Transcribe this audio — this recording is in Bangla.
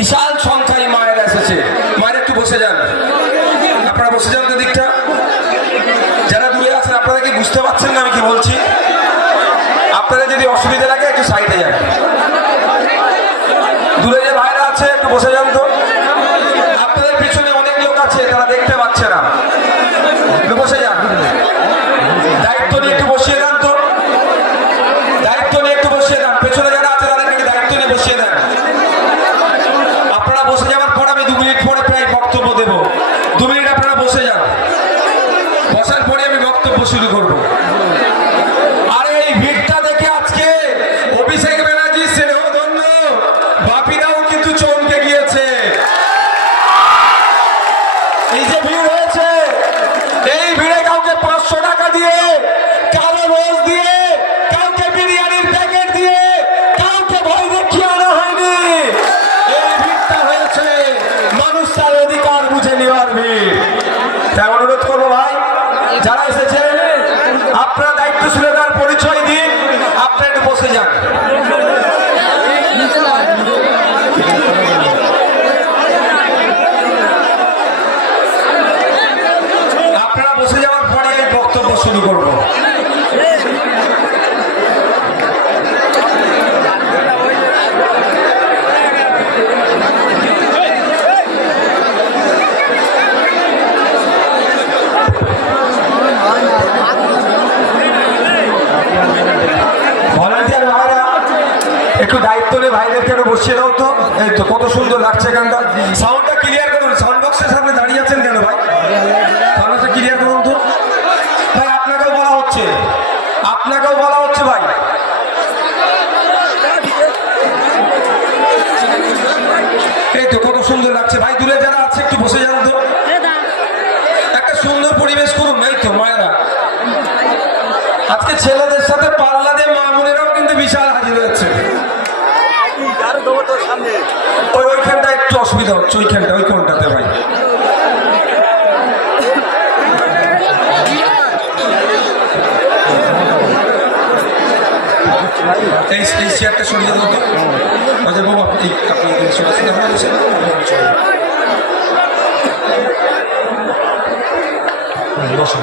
বিশাল সংখ্যায় মায়ের এসেছে। মায়ের একটু বসে যান। আপনারা বসে যান তো দিকটা। যারা দূরে আছেন, আপনারা কি বুঝতে পারছেন না আমি কি বলছি? আপনারা যদি অসুবিধা লাগে, একটু সাইডে যান। দূরে যে ভাইরা আছে, একটু বসে যান তো। বক্তব্য দু মিনিট আপনারা বসে যান। বসার পরে আমি বক্তব্য শুরু করব। আরে এই ভিড়টা দেখে আজকে অভিষেক স্নেহধন্য বাপিরাও কিন্তু চমকে গিয়েছে। এই যে ভিড় হয়েছে যারা এসেছেন, আপনার দায়িত্বশীলতার পরিচয় দিন, আপনার একটু বসে যান। আপনারা বসে যাওয়ার পরে বক্তব্য শুরু করব ভলান্টিয়ার ভাইরা একটু দায়িত্ব নিয়ে ভাইদেরকে একটু বসিয়ে দাও তো? এই তো কত সুন্দর লাগছে গানটা। সাউন্ডটা ক্লিয়ার করুন সাউন্ড বক্সের সামনে দাঁড়িয়ে আছেন কেন ভাই? সাউন্ডটা ক্লিয়ার করুন তো। ভাই, আপনাকেও বলা হচ্ছে। আপনাকেও বলা হচ্ছে ভাই। এই তো কত সুন্দর লাগছে। ভাই, দূরে যারা আছে, একটু বসে যান তো। একটা সুন্দর পরিবেশ করুন। এই তো, মায়েরা। আজকে ছেলেদের ওই ওইখানটা একটু অসুবিধা হচ্ছে ওইখানটা ওই কোনটাতে ভাই? এই আচ্ছা আপনি এই বসুন